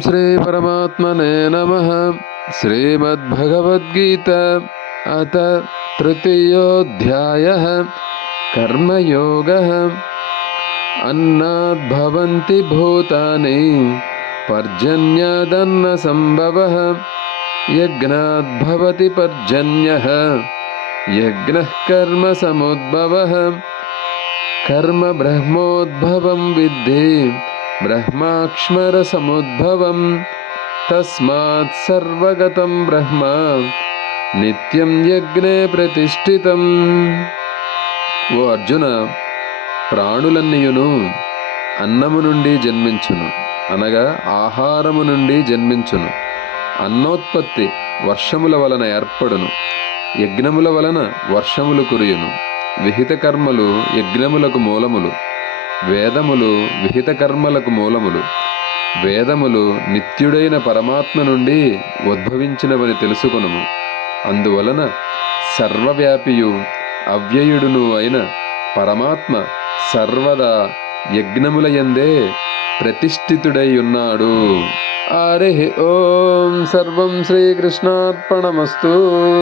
శ్రీ పరమాత్మనే నమః. శ్రీమద్భగవద్గీత అత తృతీయోऽధ్యాయః. కర్మయోగః. అన్నాద్భవంతి భూతాని పర్జన్యాదన్న సంభవః. యజ్ఞాద్భవతి పర్జన్యః. యజ్ఞః కర్మ సముద్భవః. కర్మ బ్రహ్మోద్భవం విద్ధి బ్రహ్మాక్ష్మర సముద్భవం. తస్మాత్ సర్వగతం బ్రహ్మ నిత్యం యజ్ఞే ప్రతిష్ఠితం. ఓ అర్జున, ప్రాణులన్నీయును అన్నము నుండి జన్మించును, అనగా ఆహారము నుండి జన్మించును. అన్నోత్పత్తి వర్షముల వలన ఏర్పడును, యజ్ఞముల వలన వర్షములు కురియును. విహిత కర్మలు యజ్ఞములకు మూలములు, వేదములు విహిత కర్మలకు మూలములు. వేదములు నిత్యుడైన పరమాత్మ నుండి ఉద్భవించినవని తెలుసుకొనుము. అందువలన సర్వవ్యాపియు అవ్యయుడును అయిన పరమాత్మ సర్వదా యజ్ఞములయందే ప్రతిష్ఠితుడై ఉన్నాడు. హరి ఓం. సర్వం శ్రీకృష్ణార్పణమస్తు.